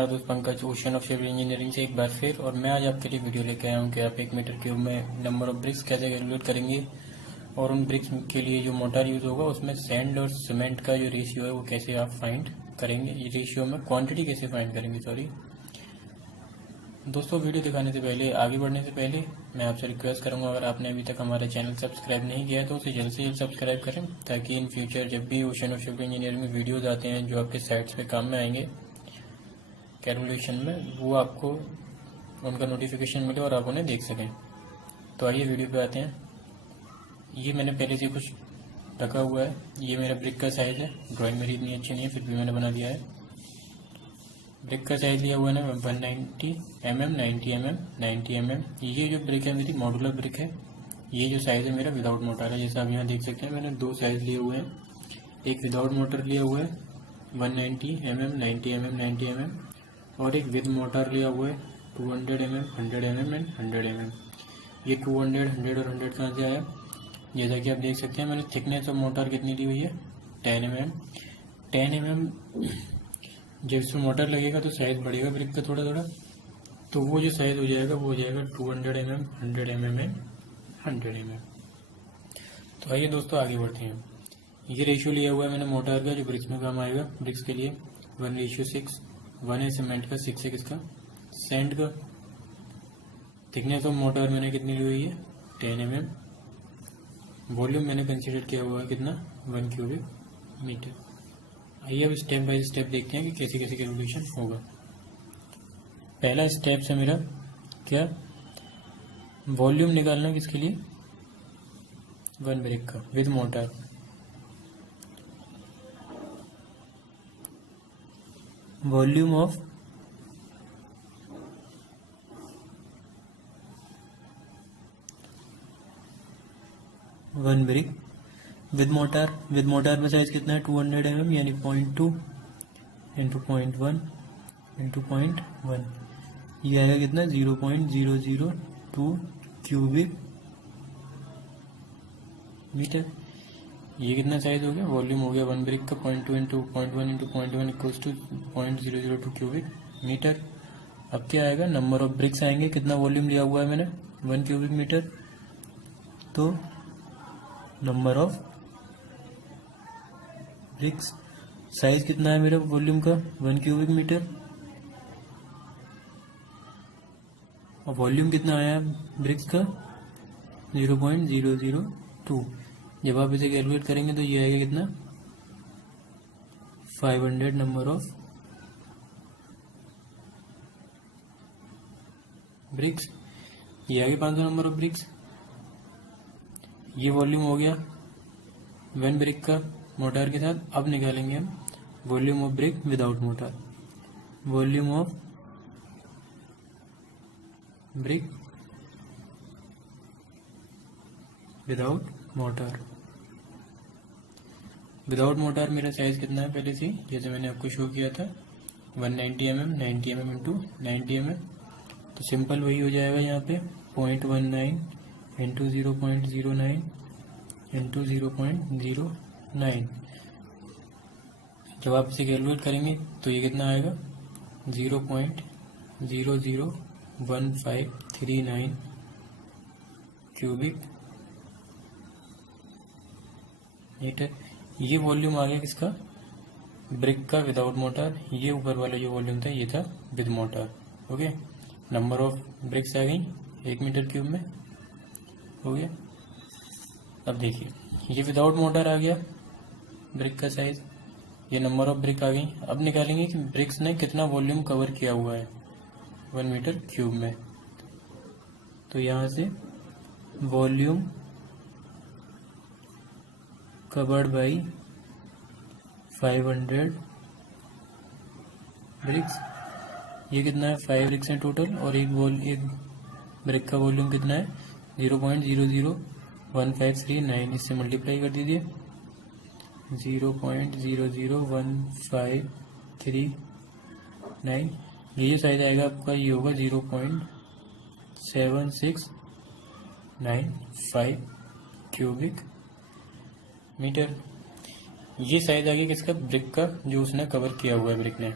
तुम्हारा दोस्त Pankaj ocean of civil engineering से एक बार फिर। और मैं आज आपके लिए वीडियो लेके आया हूँ कि आप 1 मीटर क्यूब में नंबर ऑफ ब्रिक्स कैसे कैलकुलेट करेंगे और उन ब्रिक्स के लिए जो मोटार यूज होगा उसमें सैंड और सीमेंट का जो रेशियो है वो कैसे आप फाइंड करेंगे। ये रेशियो में क्वांटिटी कैसे फाइंड करेंगे, सॉरी दोस्तों। वीडियो दिखाने से पहले, आगे बढ़ने से पहले मैं आपसे रिक्वेस्ट करूंगा, अगर आपने अभी तक हमारा चैनल सब्सक्राइब नहीं किया है तो उसे जल्द से जल्द सब्सक्राइब करें, ताकि इन फ्यूचर जब भी ओशन ऑफ सिविल इंजीनियरिंग में वीडियोज आते हैं जो आपके साइट्स पे काम में आएंगे कैलकुलेशन में, वो आपको उनका नोटिफिकेशन मिले और आप उन्हें देख सकें। तो आइए वीडियो पे आते हैं। ये मैंने पहले से कुछ रखा हुआ है। ये मेरा ब्रिक का साइज है। ड्राइंग मेरी इतनी अच्छी नहीं है, फिर भी मैंने बना दिया है। ब्रिक का साइज लिया हुआ है ना 190 mm, 90 mm, 90 mm। ये जो ब्रिक है मेरी मॉडुलर ब्रिक है। ये जो साइज है मेरा विदाउट मोटर है। जैसा आप यहाँ देख सकते हैं, मैंने दो साइज लिए हुए हैं। एक विदाउट मोटर लिया हुआ है 190 mm, 90 mm, 90 mm, और एक विद मोटर लिया हुआ है 200 mm, 100 mm एंड 100 mm। ये 200, 100 और 100 कहाँ से आया? जैसा कि आप देख सकते हैं, मैंने थिकनेस ऑफ मोटर कितनी दी हुई है 10 mm। 10 mm जब इसमें मोटर लगेगा तो साइज बढ़ेगा ब्रिक का थोड़ा थोड़ा, तो वो जो साइज हो जाएगा वो हो जाएगा 200 mm, 100 mm एंड 100 mm। तो आइए दोस्तों आगे बढ़ते हैं। ये रेशियो लिया हुआ है मैंने मोटर का जो ब्रिक्स में काम आएगा। ब्रिक्स के लिए 1:6, 1 है सीमेंट का, 6 है किसका, सैंड का। थिकनेस ऑफ मोटर मैंने कितनी ली हुई है 10 mm। वॉल्यूम मैंने कंसीडर किया हुआ है कितना 1 क्यूबिक मीटर। आइए अब स्टेप बाय स्टेप देखते हैं कि कैसे कैसे कैलकुलेशन होगा। पहला स्टेप है मेरा क्या, वॉल्यूम निकालना किसके लिए, 1 ब्रिक का with motor. Volume of one brick with motor. With motor में साइज कितना है 200 mm, यानी 0.2 इंटू 0.1 इंटू 0.1। ये आएगा कितना 0.002 क्यूबिक मीटर। ये कितना साइज हो गया, वॉल्यूम हो गया 1 ब्रिक का 0.2 into 0.1 into 0.1 equals to 0.002 cubic metre. अब क्या आएगा, नंबर ऑफ ब्रिक्स आएंगे। कितना वॉल्यूम लिया हुआ है मैंने 1 क्यूबिक मीटर, तो नंबर ऑफ ब्रिक्स। साइज कितना है मेरा वॉल्यूम का 1 क्यूबिक मीटर, और वॉल्यूम कितना आया ब्रिक्स का 0.002। जब आप इसे कैलकुलेट करेंगे तो ये आएगा कितना 500 नंबर ऑफ ब्रिक्स। ये आगे 500 नंबर ऑफ ब्रिक्स। ये वॉल्यूम हो गया 1 ब्रिक का मोटर के साथ। अब निकालेंगे हम volume of brick without motor. Volume of brick without motor. Without motor मेरा साइज कितना है पहले से, जैसे मैंने आपको शो किया था 190 mm, 90 mm इंटू 90 mm। तो सिंपल वही हो जाएगा यहाँ पे 0.19 इंटू 0.09 इंटू 0.09। जब आप इसे कैलकुलेट करेंगे तो ये कितना आएगा 0.001539 क्यूबिक मीटर। ये वॉल्यूम आ गया किसका, ब्रिक का विदाउट मोटर। ये ऊपर वाला जो वॉल्यूम था ये था with motor. Okay, number of bricks आ गई 1 मीटर क्यूब में, हो गया। अब देखिए ये विदाउट मोटर आ गया ब्रिक का साइज, ये नंबर ऑफ ब्रिक आ गई। अब निकालेंगे कि ब्रिक्स ने कितना वॉल्यूम कवर किया हुआ है 1 मीटर क्यूब में। तो यहां से वॉल्यूम कवर्ड बाई 500 ब्रिक्स। ये कितना है 5 ब्रिक्स है टोटल, और एक ब्रिक का वॉल्यूम कितना है 0.00153 इससे मल्टीप्लाई कर दीजिए 0.00153। ये साइज आएगा आपका, ये होगा 0.7695 क्यूबिक मीटर। ये साइज आ गया किसका, ब्रिक का, जो उसने कवर किया हुआ है ब्रिक ने।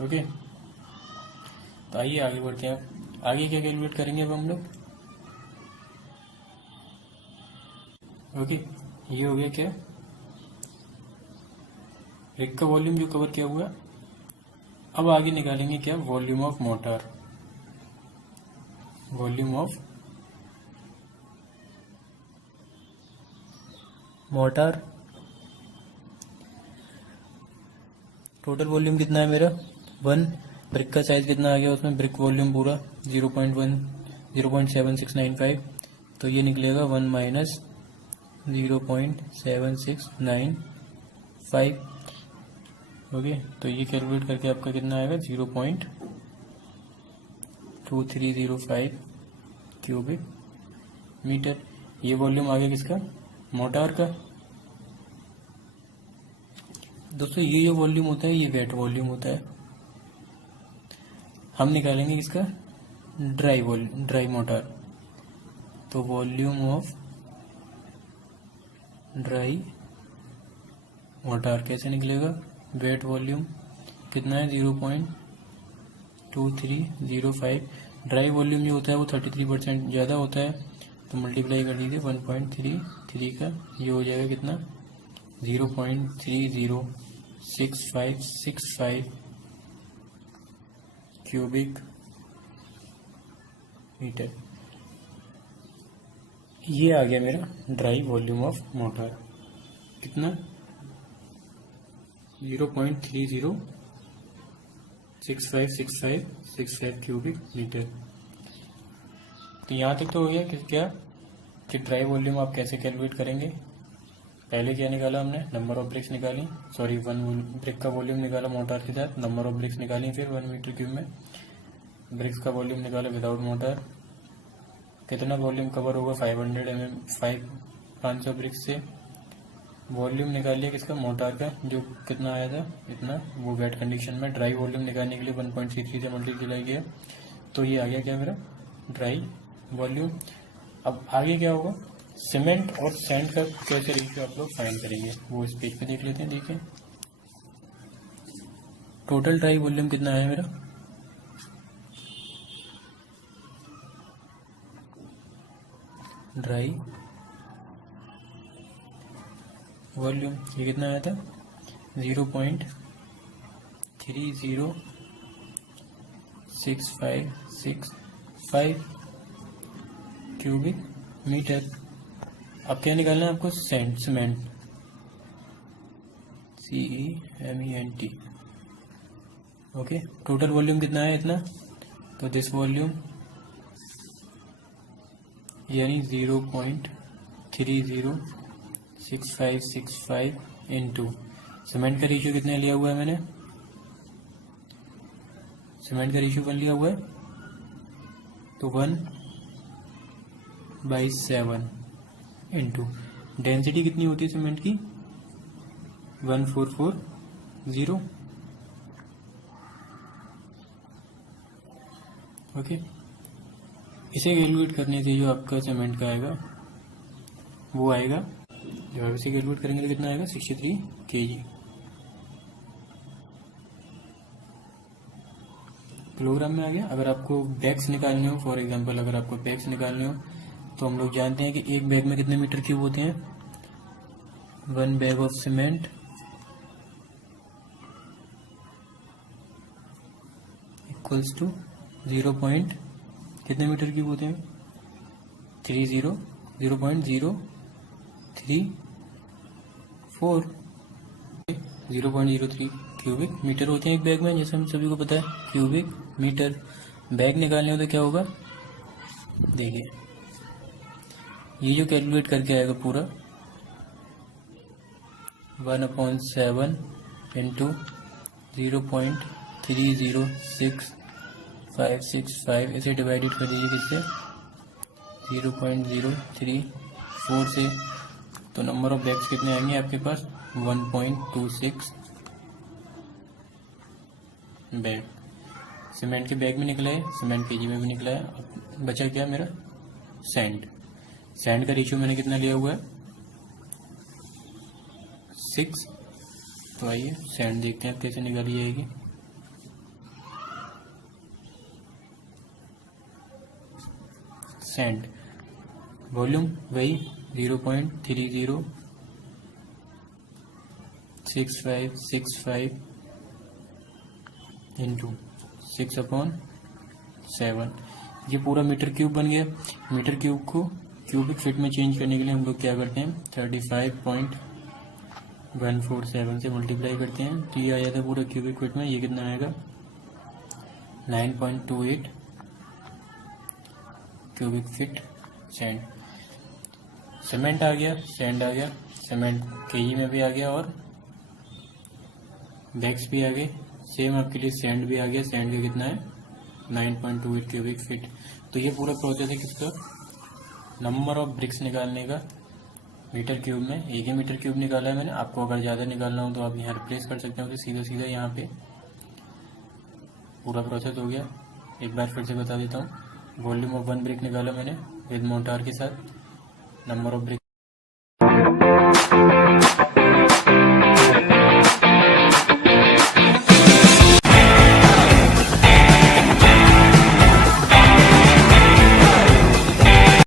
ओके, तो आइए आगे बढ़ते हैं। आगे क्या कैलकुलेट करेंगे अब हम लोग। ओके, ये हो गया क्या, ब्रिक का वॉल्यूम जो कवर किया हुआ है। अब आगे निकालेंगे क्या, volume of motor, volume of motor. Total volume कितना है मेरा 1, ब्रिक का साइज कितना आ गया उसमें, ब्रिक वॉल्यूम पूरा 0.7695, तो ये निकलेगा 1 माइनस 0.7695। ओके, तो ये कैलकुलेट करके आपका कितना आएगा 0.2305 क्यूबिक मीटर। ये वॉल्यूम आ गया किसका, मोटर का। दोस्तों ये जो वॉल्यूम होता है ये वेट वॉल्यूम होता है। हम निकालेंगे किसका, ड्राई मोटर। तो वॉल्यूम ऑफ ड्राई मोटर कैसे निकलेगा, वेट वॉल्यूम कितना है 0.2305। ड्राई वॉल्यूम जो होता है वो 33% ज़्यादा होता है, तो मल्टीप्लाई कर दीजिए 1.33 का, ये हो जाएगा कितना 0.306565 क्यूबिक मीटर। ये आ गया मेरा ड्राई वॉल्यूम ऑफ मोटर, कितना 0.306565 क्यूबिक मीटर। तो यहाँ तक तो हो गया क्या कि ड्राई वॉल्यूम आप कैसे कैलकुलेट करेंगे। पहले क्या निकाला हमने, नंबर ऑफ ब्रिक्स निकाली, सॉरी 1 ब्रिक का वॉल्यूम निकाला मोटर के साथ, नंबर ऑफ ब्रिक्स निकाली, फिर 1 मीटर क्यूब में ब्रिक्स का वॉल्यूम निकाला विदाउट मोटर, कितना वॉल्यूम कवर होगा 500 mm 500 ब्रिक्स से। वॉल्यूम निकाल लिया किसका, मोटर का, जो कितना आया था इतना, वो वेट कंडीशन में। ड्राई वॉल्यूम निकालने के लिए 1.33 से मल्टीप्लाई किया, तो ये आ गया क्या मेरा ड्राई वॉल्यूम। अब आगे क्या होगा, सीमेंट और सैंड का कैसे रेशियो आप लोग फाइंड करेंगे, वो इस पेज पे देख लेते हैं। देखिए टोटल ड्राई वॉल्यूम कितना है मेरा, ड्राई वॉल्यूम ये कितना आया था 0.306565 क्यूबिक मीटर। अब क्या निकालना है आपको, cement, CEMENT। Okay, total volume कितना है इतना, तो दिस वॉल्यूम यानी 0.306565 इंटू सीमेंट का रेशियो कितना लिया हुआ है मैंने, सीमेंट का रेशियो कर लिया हुआ है तो 1/7 इंटू डेंसिटी कितनी होती है सीमेंट की 1440। ओके, इसे कैलकुलेट करने से जो आपका सीमेंट का आएगा वो आएगा, जब आप इसे कैलकुलेट करेंगे तो कितना आएगा 63 kg किलोग्राम में आ गया। अगर आपको बैग्स निकालने हो, फॉर एग्जांपल अगर आपको बैग्स निकालने हो तो हम लोग जानते हैं कि एक बैग में कितने मीटर क्यूब होते हैं, 1 bag of cement equals to 0. कितने मीटर क्यूब होते हैं 0.034 0.03 क्यूबिक मीटर होते हैं एक बैग में, जैसे हम सभी को पता है क्यूबिक मीटर। बैग निकालने हो तो क्या होगा, देखिए ये जो कैलकुलेट करके आएगा पूरा 1/7 इंटू 0.306565, इसे डिवाइडेड कर दीजिए किससे 0.034 से, तो नंबर ऑफ बैग्स कितने आएंगे आपके पास 1.26 बैग। सीमेंट के बैग में निकला है, सीमेंट केजी में भी निकला है। अब बचा क्या मेरा सैंड, सैंड का रेशियो मैंने कितना लिया हुआ है 6। तो आइए सैंड देखते हैं कैसे निकाली जाएगी। सैंड। वॉल्यूम वही 0.306565 इंटू 6/7। ये पूरा मीटर क्यूब बन गया। मीटर क्यूब को क्यूबिक फीट में चेंज करने के लिए हम लोग क्या करते हैं, 35.147 से मल्टीप्लाई करते हैं तो ये आ जाता है पूरा क्यूबिक फीट में। ये कितना आएगा, 9.28 क्यूबिक फीट सैंड। सीमेंट आ गया, सैंड आ गया, सीमेंट केजी में भी आ गया और बैग्स भी आ गए। सेम आपके लिए सैंड भी आ गया। सैंड का कितना है, 9.28 क्यूबिक फीट। तो ये पूरा प्रोसेस है किसका, नंबर ऑफ ब्रिक्स निकालने का मीटर क्यूब में। एक ही मीटर क्यूब निकाला है मैंने, आपको अगर ज़्यादा निकालना हो तो आप यहाँ रिप्लेस कर सकते हो। तो सीधा सीधा यहाँ पे पूरा प्रोसेस हो गया। एक बार फिर से बता देता हूँ। वॉल्यूम ऑफ 1 ब्रिक निकाला मैंने विद मोर्टार के साथ। Number of brick